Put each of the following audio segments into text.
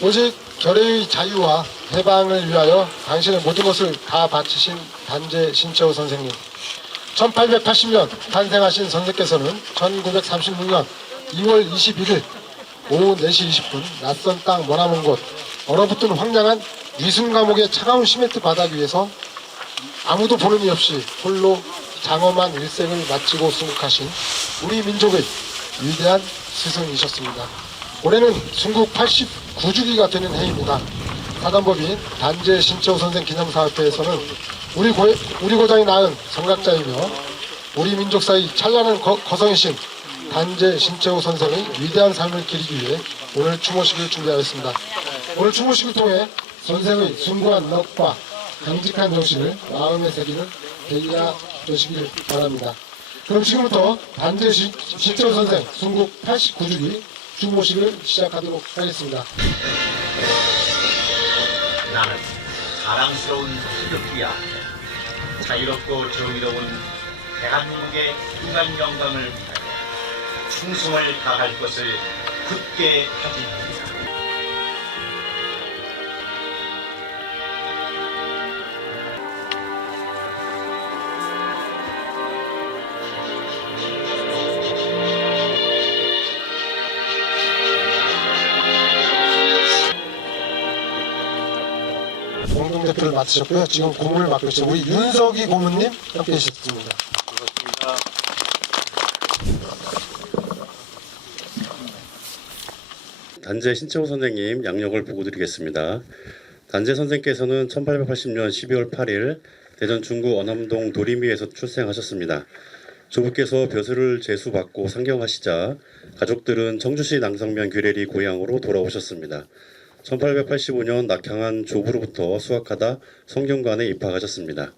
오직 결의의 자유와 해방을 위하여 당신의 모든 것을 다 바치신 단재 신채호 선생님. 1880년 탄생하신 선생께서는 1936년 2월 21일 오후 4시 20분 낯선 땅 머나먼 곳 얼어붙은 황량한 위순 감옥의 차가운 시멘트 바닥 위에서 아무도 보는 이 없이 홀로 장엄한 일생을 마치고 순국하신 우리 민족의 위대한 스승이셨습니다. 올해는 순국 89주기가 되는 해입니다. 사단법인 단재 신채호 선생 기념사업회에서는 우리 고장이 낳은 성각자이며 우리 민족 사이 찬란한 거성이신 단재 신채호 선생의 위대한 삶을 기리기 위해 오늘 추모식을 준비하였습니다. 오늘 추모식을 통해 선생의 숭고한 넋과 강직한 정신을 마음에 새기는 계기가 되시길 바랍니다. 그럼 지금부터 단재 신채호 선생 순국 89주기 추모식을 시작하도록 하겠습니다. 나는 자랑스러운 태극기야. 자유롭고 정의로운 대한민국의 인간 영광을 위하여 충성을 다할 것을 굳게 다짐합니다. 공동대표를 맡으셨고요. 지금 고문을 맡고 계신 우리 윤석이 고문님 함께 하셨습니다. 단재 신채호 선생님 양력을 보고드리겠습니다. 단재 선생께서는 1880년 12월 8일 대전 중구 언암동 도리미에서 출생하셨습니다. 조부께서 벼슬을 제수받고 상경하시자 가족들은 청주시 낭성면 귀래리 고향으로 돌아오셨습니다. 1885년 낙향한 조부로부터 수학하다 성균관에 입학하셨습니다.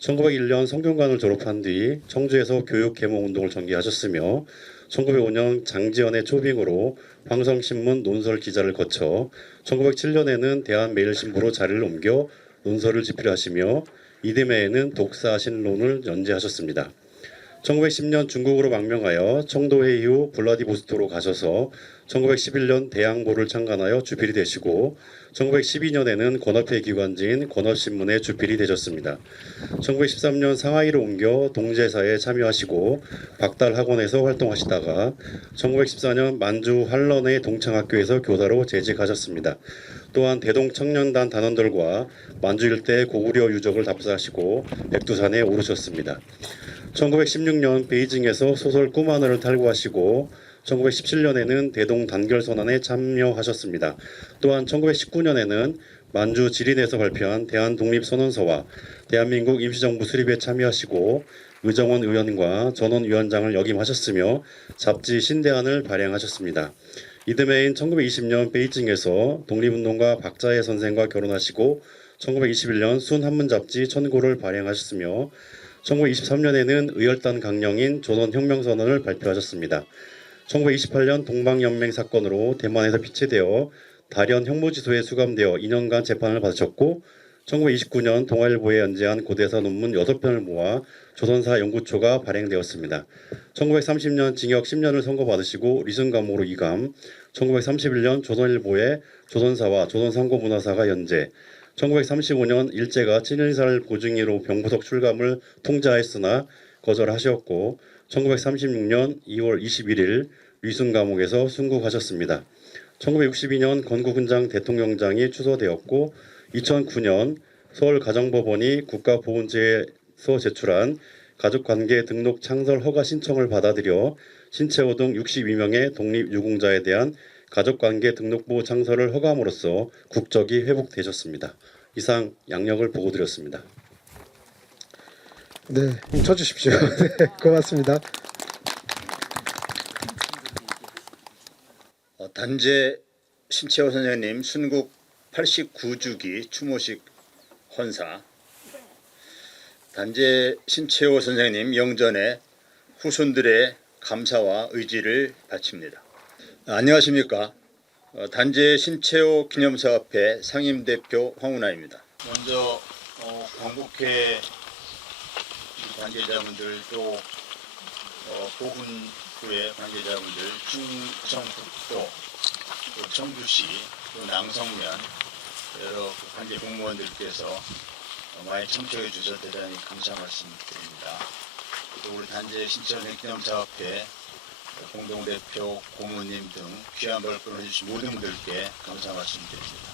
1901년 성균관을 졸업한 뒤 청주에서 교육 계몽 운동을 전개하셨으며 1905년 장지연의 초빙으로 황성신문 논설 기자를 거쳐 1907년에는 대한매일신보로 자리를 옮겨 논설을 집필하시며 이듬해에는 독사신론을 연재하셨습니다. 1910년 중국으로 망명하여 청도회의 후 블라디보스토크로 가셔서 1911년 대항보를 창간하여 주필이 되시고 1912년에는 권업회 기관지인 권업신문의 주필이 되셨습니다. 1913년 상하이로 옮겨 동제사에 참여하시고 박달학원에서 활동하시다가 1914년 만주 한런의 동창학교에서 교사로 재직하셨습니다. 또한 대동청년단 단원들과 만주 일대 고구려 유적을 답사하시고 백두산에 오르셨습니다. 1916년 베이징에서 소설 꿈하늘을 탈고하시고 1917년에는 대동 단결선언에 참여하셨습니다. 또한 1919년에는 만주 지린에서 발표한 대한독립선언서와 대한민국 임시정부 수립에 참여하시고 의정원 의원과 전원위원장을 역임하셨으며 잡지 신대안을 발행하셨습니다. 이듬해인 1920년 베이징에서 독립운동가 박자혜 선생과 결혼하시고 1921년 순한문 잡지 천고를 발행하셨으며 1923년에는 의열단 강령인 조선혁명선언을 발표하셨습니다. 1928년 동방연맹 사건으로 대만에서 피체되어 다련 형무지소에 수감되어 2년간 재판을 받으셨고 1929년 동아일보에 연재한 고대사 논문 6편을 모아 조선사 연구초가 발행되었습니다. 1930년 징역 10년을 선고받으시고 리승감옥으로 이감, 1931년 조선일보에 조선사와 조선상고문화사가 연재, 1935년 일제가 친일사를 보증인으로 병부석 출감을 통제하였으나 거절하셨고 1936년 2월 21일 위순감옥에서 순국하셨습니다. 1962년 건국훈장 대통령장이 추서되었고 2009년 서울가정법원이 국가보훈제에서 제출한 가족관계 등록 창설 허가 신청을 받아들여 신채호 등 62명의 독립유공자에 대한 가족관계 등록부 창설을 허가함으로써 국적이 회복되셨습니다. 이상 양력을 보고드렸습니다. 네, 쳐주십시오. 네, 고맙습니다. 단재 신채호 선생님 순국 89주기 추모식 헌사. 단재 신채호 선생님 영전에 후손들의 감사와 의지를 바칩니다. 안녕하십니까. 단재 신채호 기념사업회 상임대표 황운하입니다. 먼저 광복회 관계자분들 또 보훈부의 관계자분들 충청북도 청주시, 또 낭성면 여러 관계 공무원들께서 많이 청취해 주셔서 대단히 감사 말씀드립니다. 또 우리 단재 신체원생 기념사업회 공동대표, 고모님 등 귀한 발걸음 해주신 모든 분들께 감사 말씀드립니다.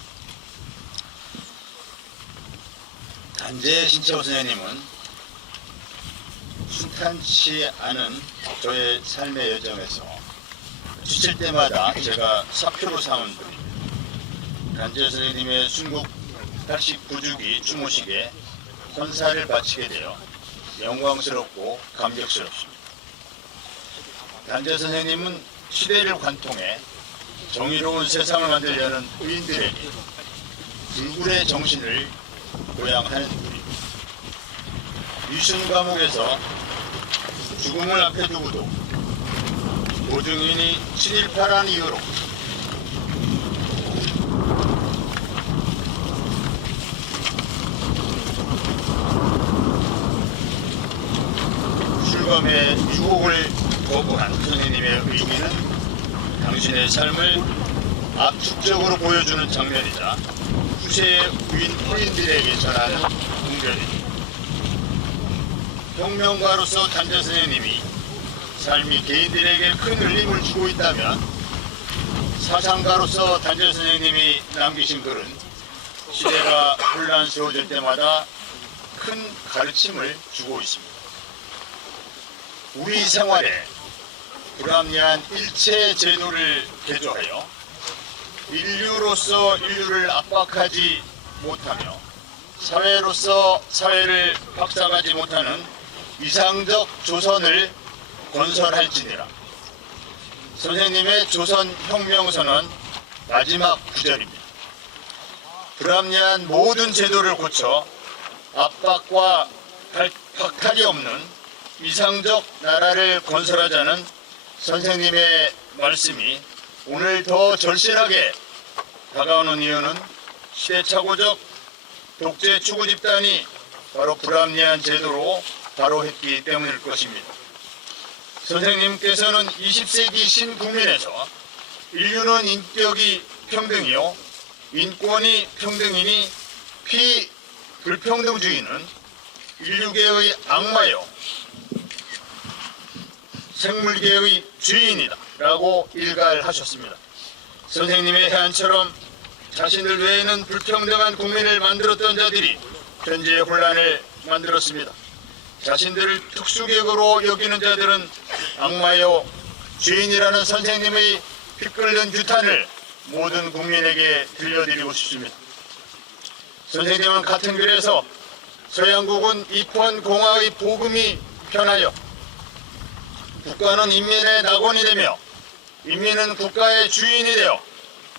단재 신채호 선생님은 순탄치 않은 저의 삶의 여정에서 지칠 때마다 제가 사표로 삼은 분입니다. 단재 선생님의 순국 89주기 추모식에 헌사를 바치게 되어 영광스럽고 감격스럽습니다. 단재 선생님은 시대를 관통해 정의로운 세상을 만들려는 의인들에게 불굴의 정신을 고양하는 분입니다. 위순 감옥에서 죽음을 앞에 두고도 보증인이 친일파란 이유로 출감의 유혹을 거부한 선생님의 의미는 당신의 삶을 압축적으로 보여주는 장면이자 후세의 후인들에게 전하는 공변입니다. 혁명가로서 단재 선생님이 삶이 개인들에게 큰 울림을 주고 있다면 사상가로서 단재 선생님이 남기신 글은 시대가 혼란스러워질 때마다 큰 가르침을 주고 있습니다. 우리 생활에 불합리한 일체 제도를 개조하여 인류로서 인류를 압박하지 못하며 사회로서 사회를 박살가지 못하는 이상적 조선을 건설할지니라. 선생님의 조선혁명선언 마지막 구절입니다. 불합리한 모든 제도를 고쳐 압박과 박탈이 없는 이상적 나라를 건설하자는 선생님의 말씀이 오늘 더 절실하게 다가오는 이유는 시대착오적 독재 추구 집단이 바로 불합리한 제도로 바로했기 때문일 것입니다. 선생님께서는 20세기 신국민에서 인류는 인격이 평등이요 인권이 평등이니 피불평등주의는 인류계의 악마요 생물계의 주인이다 라고 일갈하셨습니다. 선생님의 해안처럼 자신들 외에는 불평등한 국민을 만들었던 자들이 현재의 혼란을 만들었습니다. 자신들을 특수계급으로 여기는 자들은 악마요 주인이라는 선생님의 피 끓는 유탄을 모든 국민에게 들려드리고 싶습니다. 선생님은 같은 글에서 서양국은 입헌 공화의 복음이 편하여 국가는 인민의 낙원이 되며 인민은 국가의 주인이 되어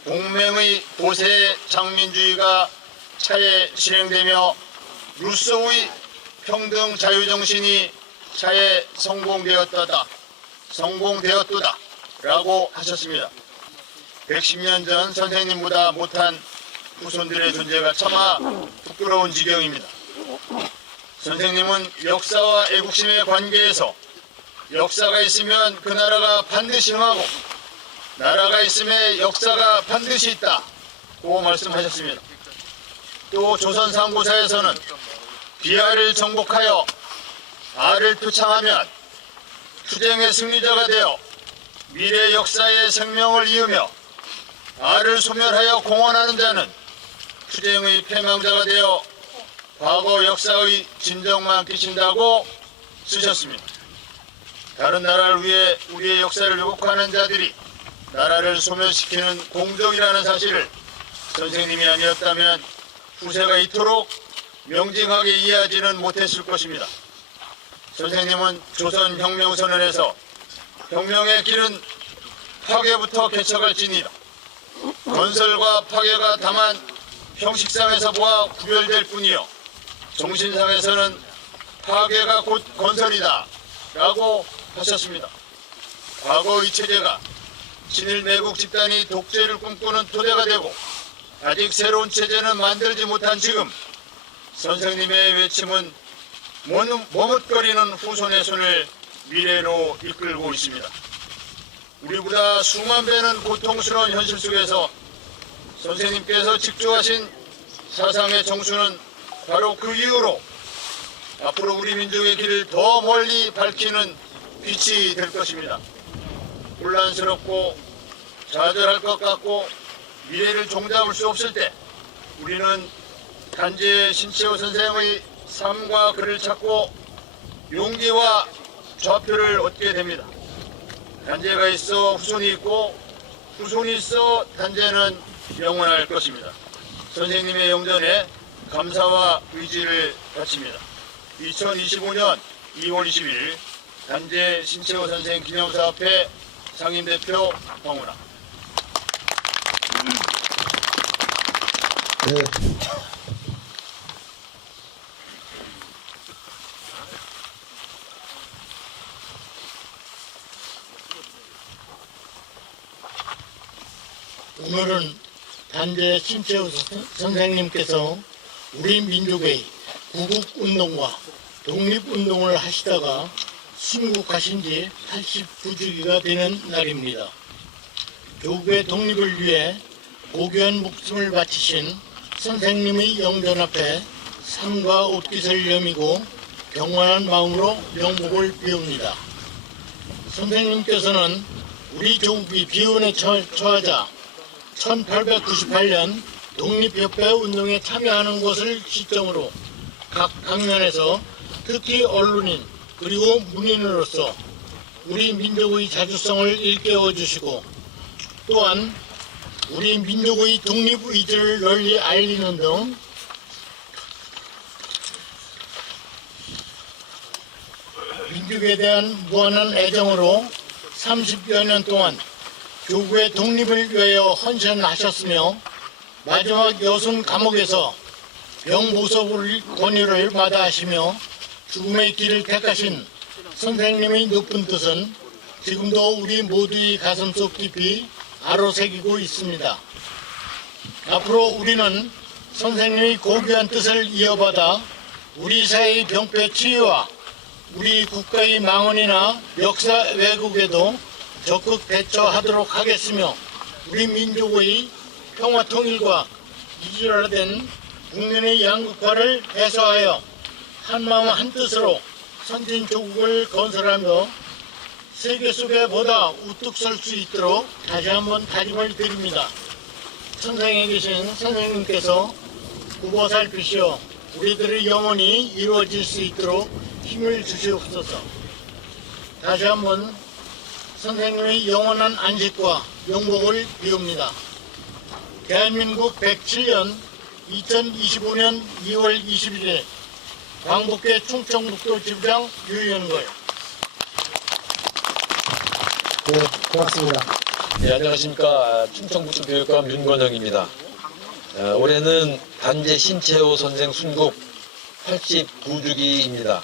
공명의 도세 장민주의가 차에 실행되며 루소의 평등 자유정신이 차에 성공되었도다 라고 하셨습니다. 110년 전 선생님보다 못한 후손들의 존재가 차마 부끄러운 지경입니다. 선생님은 역사와 애국심의 관계에서 역사가 있으면 그 나라가 반드시 흥하고 나라가 있음에 역사가 반드시 있다고 말씀하셨습니다. 또 조선 상고사에서는 비아를 정복하여 아를 표창하면 투쟁의 승리자가 되어 미래 역사의 생명을 이으며 아를 소멸하여 공헌하는 자는 투쟁의 패망자가 되어 과거 역사의 진정만 끼친다고 쓰셨습니다. 다른 나라를 위해 우리의 역사를 왜곡하는 자들이 나라를 소멸시키는 공적이라는 사실을 선생님이 아니었다면 후세가 이토록 명징하게 이해하지는 못했을 것입니다. 선생님은 조선혁명선언에서 혁명의 길은 파괴부터 개척할지니라. 건설과 파괴가 다만 형식상에서 보아 구별될 뿐이요 정신상에서는 파괴가 곧 건설이다 라고 하셨습니다. 과거의 체제가 친일 매국 집단이 독재를 꿈꾸는 토대가 되고 아직 새로운 체제는 만들지 못한 지금 선생님의 외침은 머뭇거리는 후손의 손을 미래로 이끌고 있습니다. 우리보다 수만 배는 고통스러운 현실 속에서 선생님께서 직조하신 사상의 정수는 바로 그 이후로 앞으로 우리 민족의 길을 더 멀리 밝히는 빛이 될 것입니다. 혼란스럽고 좌절할 것 같고 미래를 종잡을 수 없을 때 우리는 단재 신채호 선생의 삶과 글을 찾고 용기와 좌표를 얻게 됩니다. 단재가 있어 후손이 있고 후손이 있어 단재는 영원할 것입니다. 선생님의 영전에 감사와 의지를 바칩니다. 2025년 2월 20일 단재 신채호 선생 기념사업회 상임대표 황운하. 네. 오늘은 단재 신채호 선생님께서 우리 민족의 구국운동과 독립운동을 하시다가 순국하신 지 89주기가 되는 날입니다. 조국의 독립을 위해 고귀한 목숨을 바치신 선생님의 영전 앞에 상과 옷깃을 여미고 경건한 마음으로 명복을 비웁니다. 선생님께서는 우리 조국이 비운에 처하자 1898년 독립협회 운동에 참여하는 것을 시점으로 각 방면에서 특히 언론인 그리고 문인으로서 우리 민족의 자주성을 일깨워 주시고 또한 우리 민족의 독립의지를 널리 알리는 등 민족에 대한 무한한 애정으로 30여 년 동안 조국의 독립을 위하여 헌신하셨으며 마지막 여순 감옥에서 병보석 권유를 마다하시며 죽음의 길을 택하신 선생님의 높은 뜻은 지금도 우리 모두의 가슴속 깊이 아로새기고 있습니다. 앞으로 우리는 선생님의 고귀한 뜻을 이어받아 우리 사회의 병폐 치유와 우리 국가의 망언이나 역사 왜곡에도 적극 대처하도록 하겠으며 우리 민족의 평화 통일과 이질화된 국민의 양극화를 해소하여 한마음 한뜻으로 선진 조국을 건설하며 세계 속에 보다 우뚝 설 수 있도록 다시 한번 다짐을 드립니다. 천상에 계신 선생님께서 굽어 살피시어 우리들의 영혼이 이루어질 수 있도록 힘을 주시옵소서. 다시 한번 선생님의 영원한 안식과 영복을 비웁니다. 대한민국 107년 2025년 2월 21일 광복회 충청북도 지부장 유현걸. 네, 고맙습니다. 네, 안녕하십니까. 충청북도 교육감 윤건영입니다. 올해는 단재 신채호 선생 순국 89주기입니다.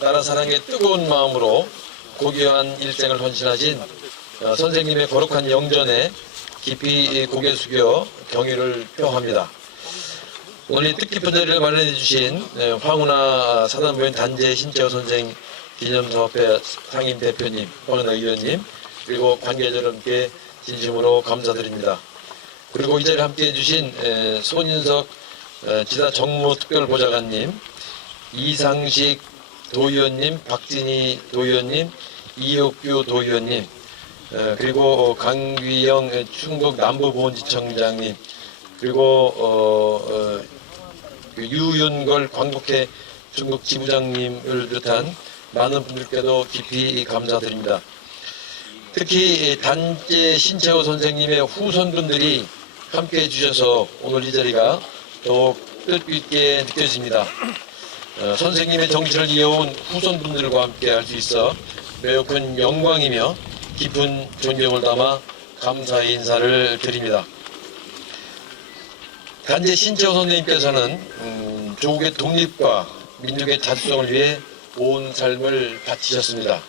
나라 사랑의 뜨거운 마음으로 고귀한 일생을 헌신하신 선생님의 거룩한 영전에 깊이 고개 숙여 경의를 표합니다. 오늘 이 뜻깊은 자리를 마련해 주신 황운하 사단부인 단재 신채호 선생 기념사업회 상임 대표님, 황운하 의원님, 그리고 관계자 여러분께 진심으로 감사드립니다. 그리고 이 자리에 함께해 주신 손인석 지사 정무특별보좌관님, 이상식 도의원님, 박진희 도의원님, 이옥규 도의원님, 그리고 강귀영 충북 남부보훈지청장님, 그리고 유윤걸 광복회 중국 지부장님을 비롯한 많은 분들께도 깊이 감사드립니다. 특히 단재 신채호 선생님의 후손분들이 함께해 주셔서 오늘 이 자리가 더욱 뜻깊게 느껴집니다. 선생님의 정치를 이어온 후손분들과 함께 할 수 있어 매우 큰 영광이며 깊은 존경을 담아 감사의 인사를 드립니다. 단재 신채호 선생님께서는 조국의 독립과 민족의 자주성을 위해 온 삶을 바치셨습니다.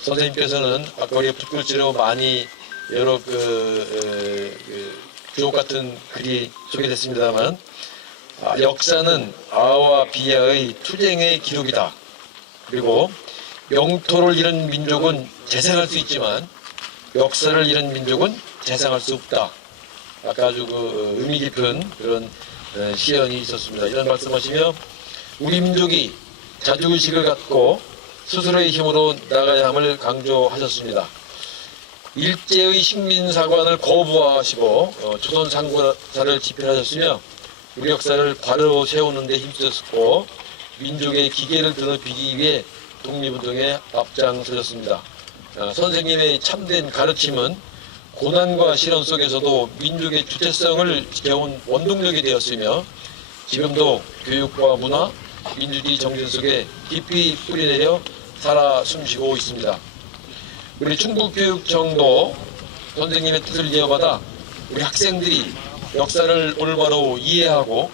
선생님께서는 아까 우리가 붓글씨로 많이 여러 주옥 같은 글이 소개됐습니다만 역사는 아와 비아의 투쟁의 기록이다. 그리고 영토를 잃은 민족은 재생할 수 있지만 역사를 잃은 민족은 재생할 수 없다. 아까 아주 그 의미 깊은 그런 시연이 있었습니다. 이런 말씀하시며 우리 민족이 자주의식을 갖고 스스로의 힘으로 나가야 함을 강조하셨습니다. 일제의 식민사관을 거부하시고 조선 상고사를 집필하셨으며 우리 역사를 바로 세우는 데 힘쓰셨고 민족의 기계를 드높이기 위해 독립운동에 앞장서셨습니다. 선생님의 참된 가르침은 고난과 시련 속에서도 민족의 주체성을 지켜온 원동력이 되었으며 지금도 교육과 문화, 민주주의 정신 속에 깊이 뿌리내려 살아 숨쉬고 있습니다. 우리 충북교육청도 선생님의 뜻을 이어받아 우리 학생들이 역사를 올바로 이해하고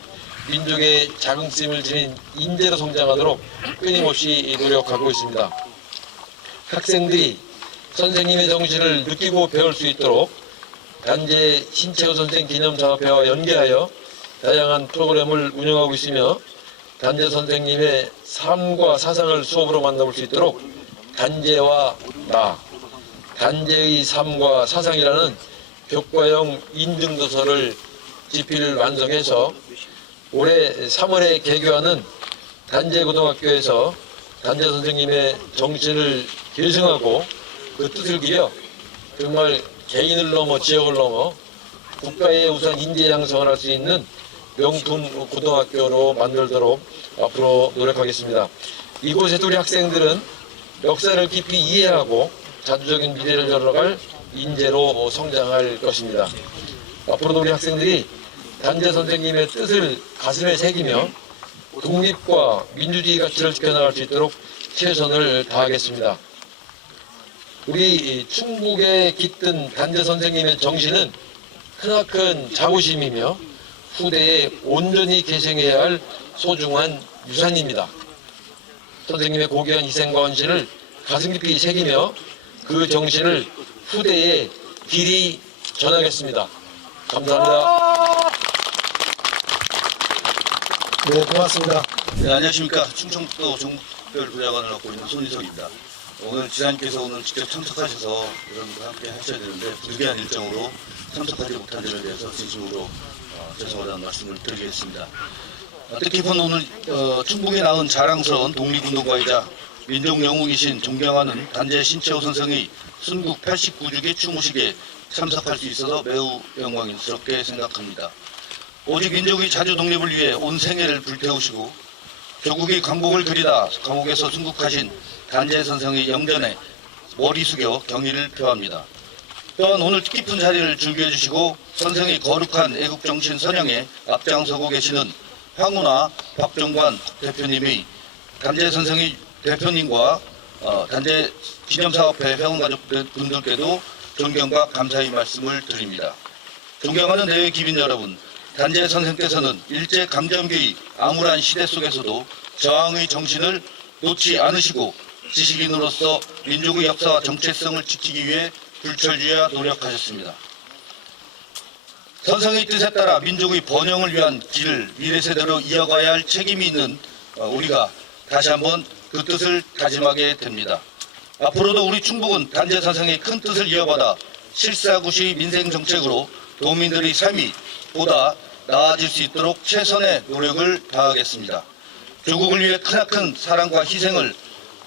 민족의 자긍심을 지닌 인재로 성장하도록 끊임없이 노력하고 있습니다. 학생들이 선생님의 정신을 느끼고 배울 수 있도록 단재 신채호 선생 기념사업회와 연계하여 다양한 프로그램을 운영하고 있으며 단재 선생님의 삶과 사상을 수업으로 만나볼 수 있도록 단재와 나, 단재의 삶과 사상이라는 교과형 인증도서를 집필 완성해서 올해 3월에 개교하는 단재고등학교에서 단재 선생님의 정신을 계승하고 그 뜻을 기려 정말 개인을 넘어 지역을 넘어 국가의 우선 인재 양성을 할 수 있는 명품 고등학교로 만들도록 앞으로 노력하겠습니다. 이곳에서 우리 학생들은 역사를 깊이 이해하고 자주적인 미래를 열어갈 인재로 성장할 것입니다. 앞으로도 우리 학생들이 단재 선생님의 뜻을 가슴에 새기며 독립과 민주주의 가치를 지켜나갈 수 있도록 최선을 다하겠습니다. 우리 충북에 깃든 단재 선생님의 정신은 크나큰 자부심이며 후대에 온전히 계승해야 할 소중한 유산입니다. 선생님의 고귀한 희생과 헌신을 가슴 깊이 새기며 그 정신을 후대에 길이 전하겠습니다. 감사합니다. 네, 고맙습니다. 네, 안녕하십니까. 충청북도 종북별부야관을 맡고 있는 손희석입니다. 오늘 지사님께서 오늘 직접 참석하셔서 여러분과 함께 하셔야 되는데 불리한 일정으로 참석하지 못한 점에 대해서 진심으로 죄송하다는 말씀을 드리겠습니다. 뜻깊은 오늘 충북에 낳은 자랑스러운 독립운동가이자 민족 영웅이신 존경하는 단재 신채호 선생의 순국 89주기 추모식에 참석할 수 있어서 매우 영광스럽게 생각합니다. 오직 민족의 자주 독립을 위해 온 생애를 불태우시고 조국의 광복을 그리다 감옥에서 순국하신 단재 선생의 영전에 머리 숙여 경의를 표합니다. 또한 오늘 뜻깊은 자리를 준비해 주시고 선생의 거룩한 애국정신 선양에 앞장서고 계시는 황운하 박종관 대표님의 단재 선생의 대표님과 단재 기념사업회 회원가족분들께도 존경과 감사의 말씀을 드립니다. 존경하는 내외 기빈 여러분, 단재 선생께서는 일제강점기의 암울한 시대 속에서도 저항의 정신을 놓지 않으시고 지식인으로서 민족의 역사와 정체성을 지키기 위해 불철주야 노력하셨습니다. 선생의 뜻에 따라 민족의 번영을 위한 길을 미래 세대로 이어가야 할 책임이 있는 우리가 다시 한번 그 뜻을 다짐하게 됩니다. 앞으로도 우리 충북은 단재 선생의 큰 뜻을 이어받아 실사구시 민생정책으로 도민들의 삶이 보다 나아질 수 있도록 최선의 노력을 다하겠습니다. 조국을 위해 크나큰 사랑과 희생을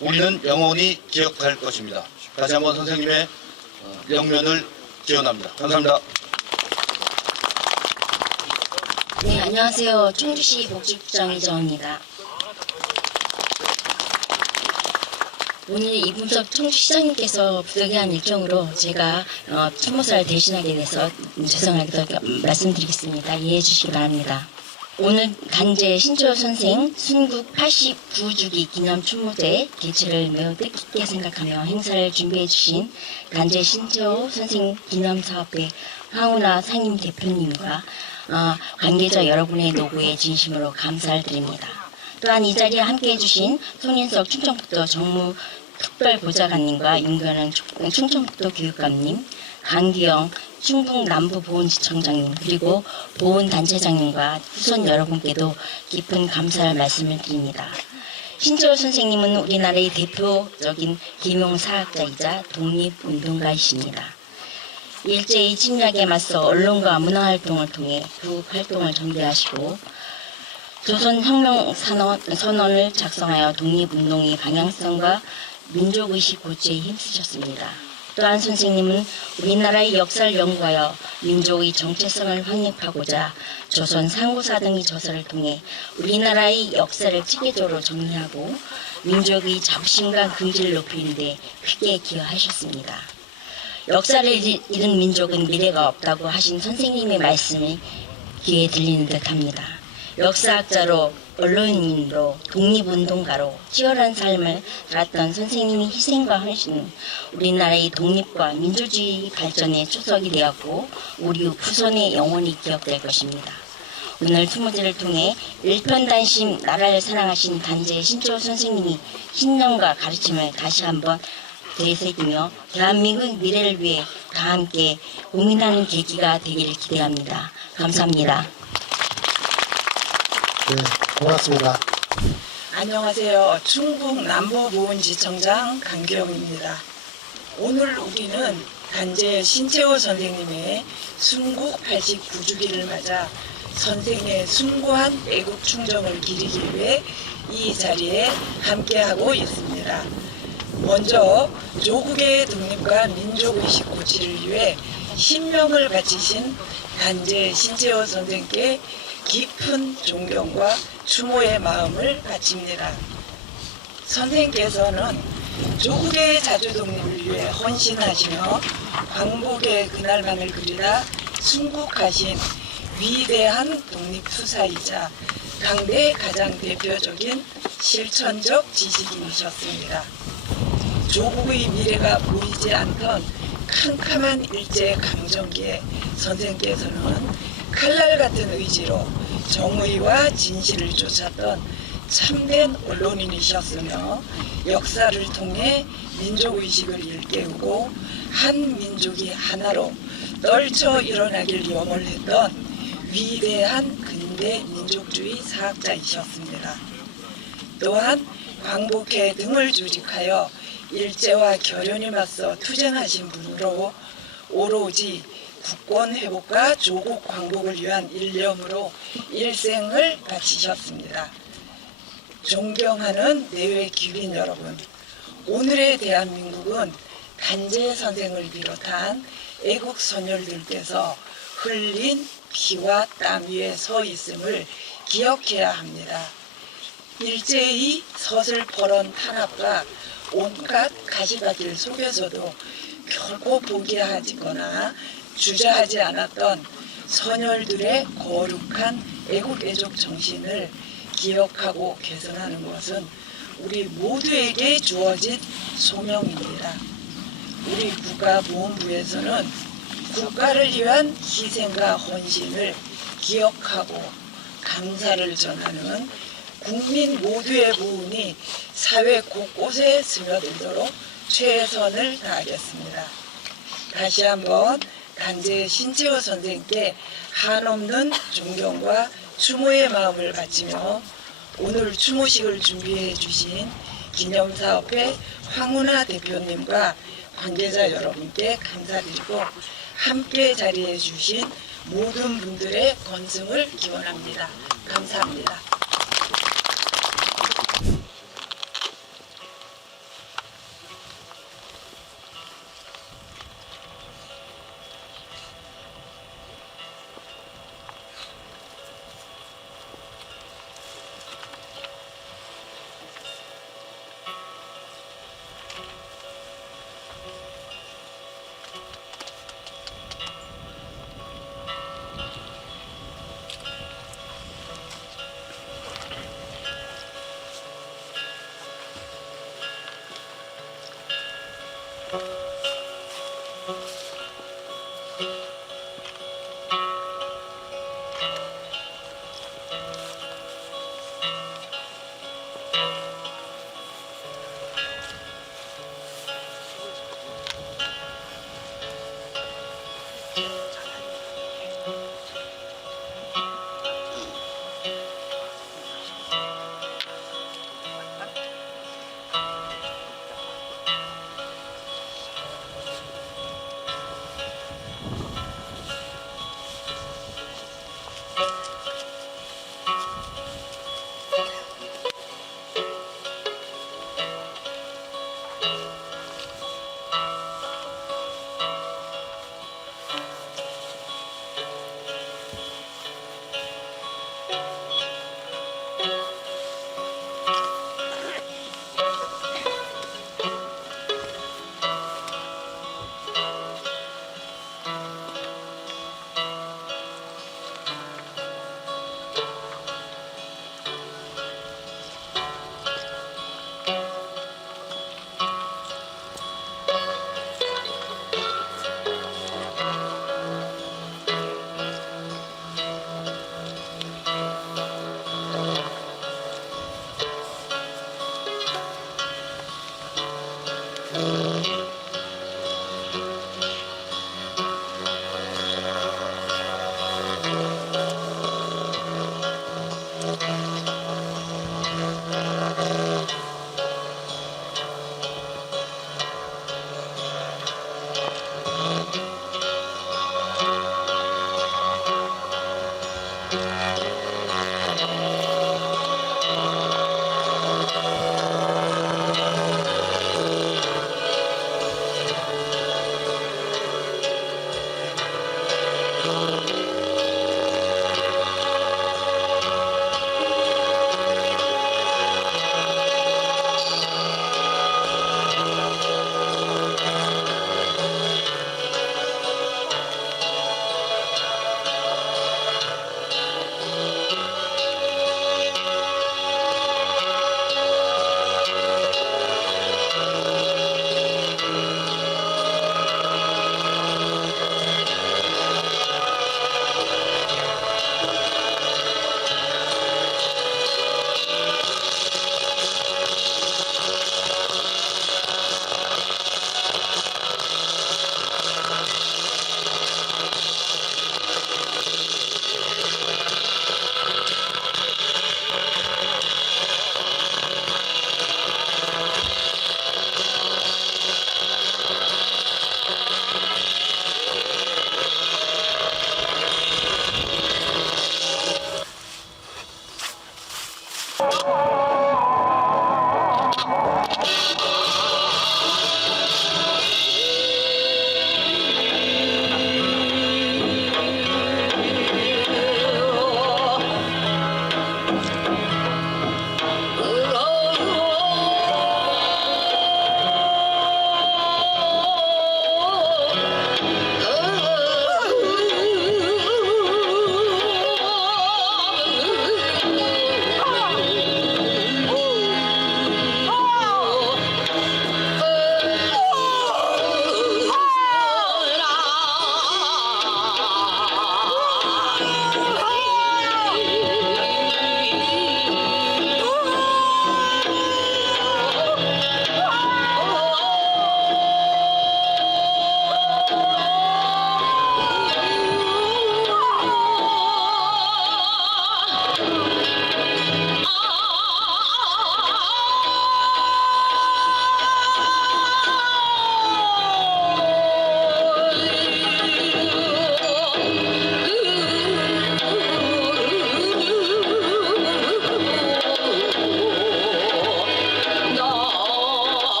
우리는 영원히 기억할 것입니다. 다시 한번 선생님의 영면을 기원합니다. 감사합니다. 네, 안녕하세요. 충주시 복지국장 이정입니다. 오늘 이분석 충주시장님께서 부득이한 일정으로 제가 추모사를 대신하게 돼서 죄송하게 말씀드리겠습니다. 이해해 주시기 바랍니다. 오늘 단재 신채호 선생 순국 89주기 기념 추모제 개최를 매우 뜻깊게 생각하며 행사를 준비해 주신 단재 신채호 선생 기념사업회 황운하 상임 대표님과 관계자 여러분의 노고에 진심으로 감사를 드립니다. 또한 이 자리에 함께해 주신 손인석 충청북도 정무 특별보좌관님과 윤건은 충청북도 교육감님, 강기영 충북남부보훈지청장님 그리고 보훈단체장님과 후손 여러분께도 깊은 감사의 말씀을 드립니다. 신재호 선생님은 우리나라의 대표적인 계명사학자이자 독립운동가이십니다. 일제의 침략에 맞서 언론과 문화활동을 통해 그 활동을 전개하시고 조선혁명선언을 작성하여 독립운동의 방향성과 민족의식 고취에 힘쓰셨습니다. 또한 선생님은 우리나라의 역사를 연구하여 민족의 정체성을 확립하고자 조선 상고사 등의 저서를 통해 우리나라의 역사를 체계적으로 정리하고 민족의 자부심과 긍지를 높이는 데 크게 기여하셨습니다. 역사를 잃은 민족은 미래가 없다고 하신 선생님의 말씀이 귀에 들리는 듯합니다. 역사학자로 언론인으로 독립운동가로 치열한 삶을 살았던 선생님의 희생과 헌신은 우리나라의 독립과 민주주의 발전에 초석이 되었고 우리 후손의 영원히 기억될 것입니다. 오늘 추모제를 통해 일편단심 나라를 사랑하신 단재 신재호 선생님이 신념과 가르침을 다시 한번 되새기며 대한민국 미래를 위해 다 함께 고민하는 계기가 되기를 기대합니다. 감사합니다. 네, 고맙습니다. 안녕하세요. 충북 남부보훈지청장 강기영입니다. 오늘 우리는 단재 신재호 선생님의 순국 89주기를 맞아 선생의 숭고한 애국 충정을 기리기 위해 이 자리에 함께하고 있습니다. 먼저 조국의 독립과 민족의식 고취를 위해 신명을 바치신 단재 신재호 선생께 깊은 존경과 추모의 마음을 바칩니다. 선생께서는 조국의 자주독립을 위해 헌신하시며 광복의 그날만을 그리다 순국하신 위대한 독립투사이자 당대의 가장 대표적인 실천적 지식인이셨습니다. 조국의 미래가 보이지 않던 캄캄한 일제강점기에 선생께서는 칼날 같은 의지로 정의와 진실을 쫓았던 참된 언론인이셨으며 역사를 통해 민족의식을 일깨우고 한 민족이 하나로 떨쳐 일어나길 염원했던 위대한 근대 민족주의 사학자이셨습니다. 또한 광복회 등을 조직하여 일제와 결연히 맞서 투쟁하신 분으로 오로지 국권 회복과 조국 광복을 위한 일념으로 일생을 바치셨습니다. 존경하는 내외 귀빈 여러분, 오늘의 대한민국은 단재 선생을 비롯한 애국 선열들께서 흘린 피와 땀 위에 서 있음을 기억해야 합니다. 일제의 서슬퍼런 탄압과 온갖 가시밭길 속에서도 결코 포기하거나 주저하지 않았던 선열들의 거룩한 애국애족 정신을 기억하고 개선하는 것은 우리 모두에게 주어진 소명입니다. 우리 국가보훈부에서는 국가를 위한 희생과 헌신을 기억하고 감사를 전하는 국민 모두의 보훈이 사회 곳곳에 스며들도록 최선을 다하겠습니다. 다시 한번 단재 신재호 선생께 한없는 존경과 추모의 마음을 바치며 오늘 추모식을 준비해 주신 기념사업회 황운하 대표님과 관계자 여러분께 감사드리고 함께 자리해 주신 모든 분들의 건승을 기원합니다. 감사합니다.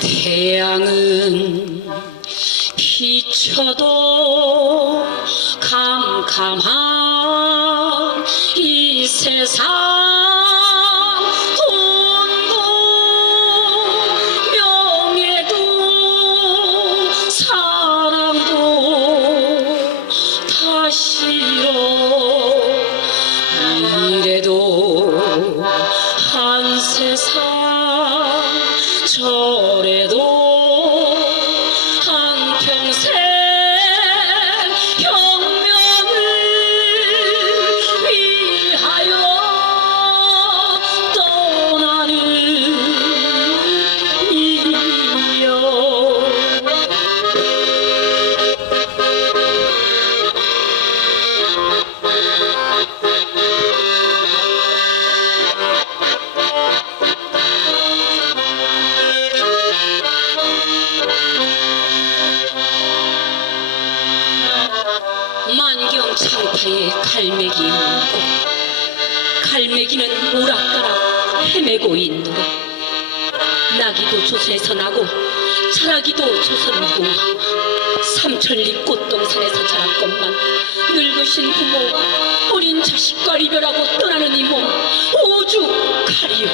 태양은 비춰도 캄캄한 이 세상 돈도 명예도 사랑도 다 싫어 이래도 한 세상 저래도 한평생 혁명을 위하여 떠나는 이여 만경 창파에 갈매기 물고 갈매기는 오락가락 헤매고 있노래 나기도 조선에서 나고 자라기도 조선 무궁화 삼천리 꽃동산에서 자랐건만 늙으신 부모 어린 자식과 이별하고 떠나는 이 몸 오죽하리요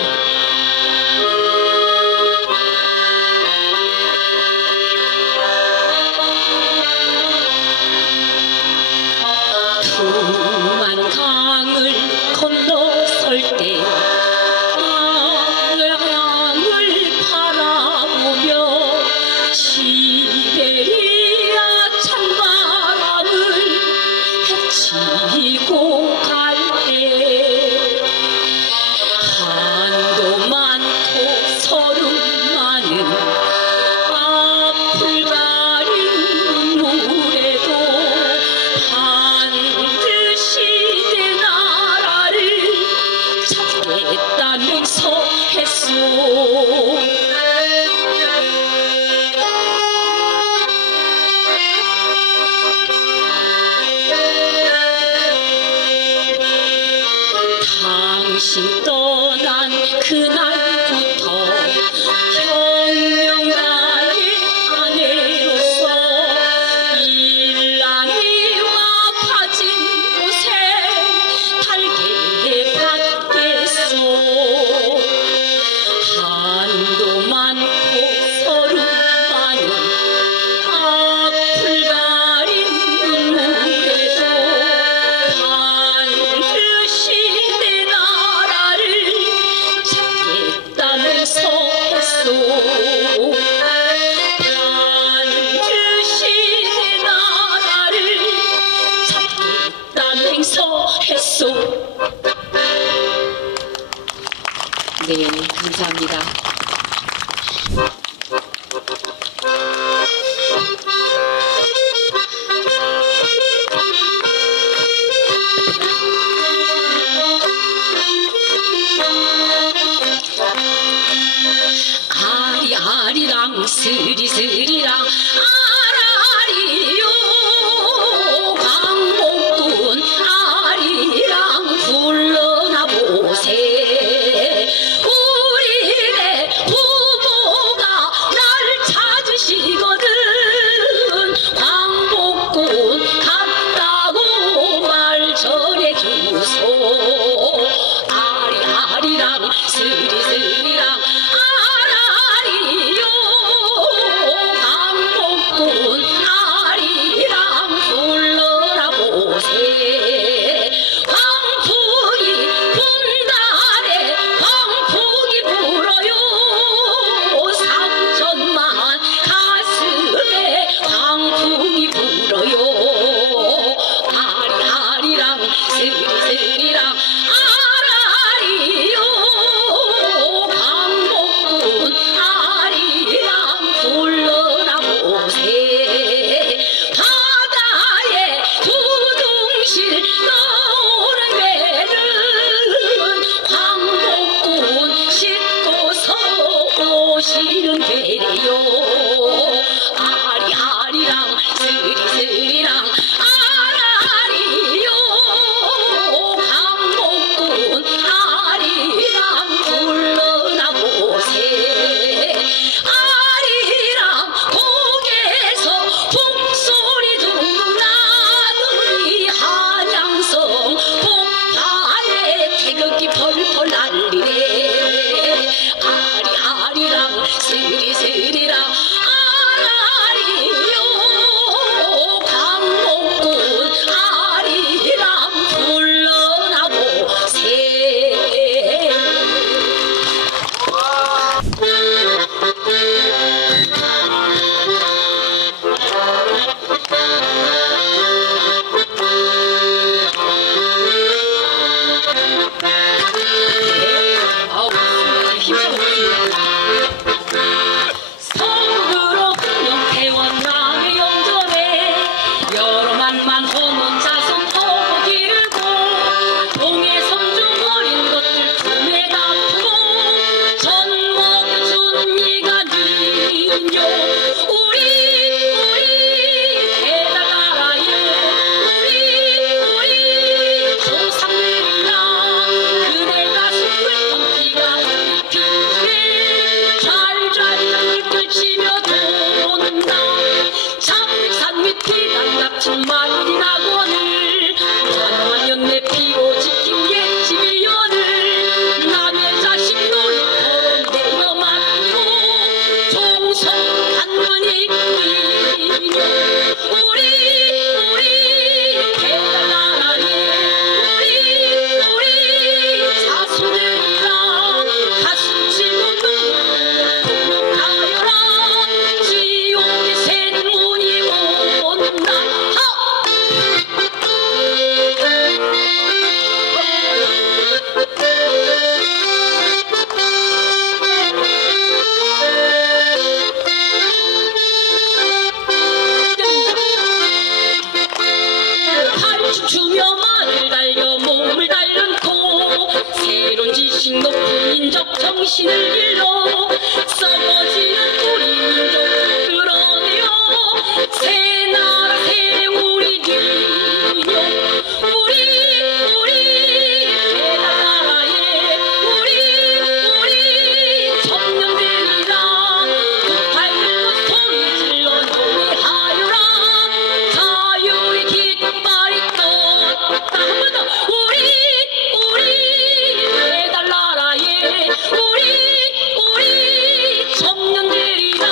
푸만 강을 건너설 때 양을 바라보며 시베리아 찬바람을 헤치고 갈 때 한도 많고 서름 많은 앞을 가린 눈물에도 반드시 내 나라를 찾겠다면서 했소 당신 떠난 그날부터 혁명가의 아내로서 일랑이와 파진 곳에 달게 받겠소 한도 많고 서름 많은 앞을 가린 눈물에도 반드시 내 나라를 찾겠다면서 했소 반드시 내 나라를 찾겠다면서 했소 네 감사합니다. 아리아리랑 스리스리랑 아라리요 광복군 아리랑 불러나 보세 우리네 부모가 날 찾으시거든 광복군 갔다고 말 전해주소 아리아리랑 스리스리랑 아라리요 광복군 당신은 되래요. 아리아리랑 스리스리랑 아라리요. 강목군 아리랑 불러나보세. 아리랑 곡에서 북소리 둥둥 나더니 한양성 봉판에 태극기 펄펄 날리네. 아리아리랑 스리스리랑 아라리요. 강목군 아리랑 불러나보세. 성으로 분영태원 남의 영전에 여러 만만 허문 자손 허고 기르고 동해 섬중 어린 것들 품에 납고 전 먹여준 미가 니요. 우리 대다나라에 우리 조상들이나 그대 가슴을 던피가 빗줄에 잘잘 이끌치며 돈다. 참산 밑 비단 같은 말이 낙원을 천만년내 피고 지킨 옛집이여를 남의 자식 놀이터로 내려 맞고 종성 간문이 이녀. 우리 대단나라에 우리 자손들이랑 가슴 치고 공격하여라. 지옥의 샘문이 온다. 팔춤추며 말을 달려 몸을 달른고 새로운 지식 높은 인적 정신을 길러 썩어지는 우리 민족을 끌어내요. 새 나라 새 우리 뒤요. 우리 대나라에 우리 청년들이랑 두팔 들고 소리 질러 노래하여라. 자유의 깃발이 떴다. 한 번 더. 우리 대나라에 우리 청년들이랑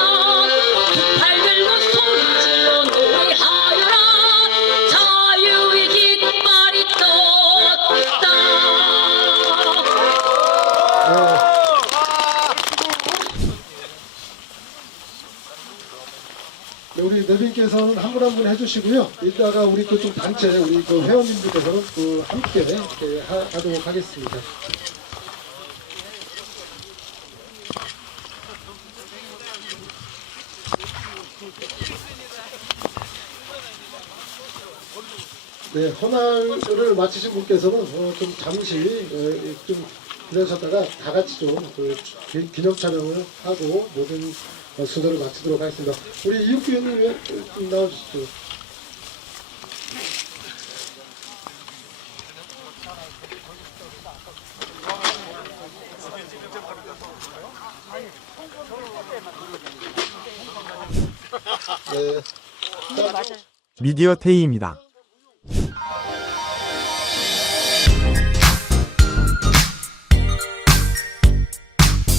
두팔 들고 소리 질러 노래하여라. 자유의 깃발이 떴다. 네, 우리 내빈께서는 한 분 한 분 해주시고요. 이따가 우리 그쪽 단체 우리 그 회원님들께서는 그 함께 이렇게 하도록 하겠습니다. 네, 헌화를 마치신 분께서는 좀 잠시 좀 기다리셨다가 다 같이 좀 기념 촬영을 하고 모든 순서를 마치도록 하겠습니다. 우리 이육규 의원님 좀 나와주시죠. 네. 미디어 테이입니다.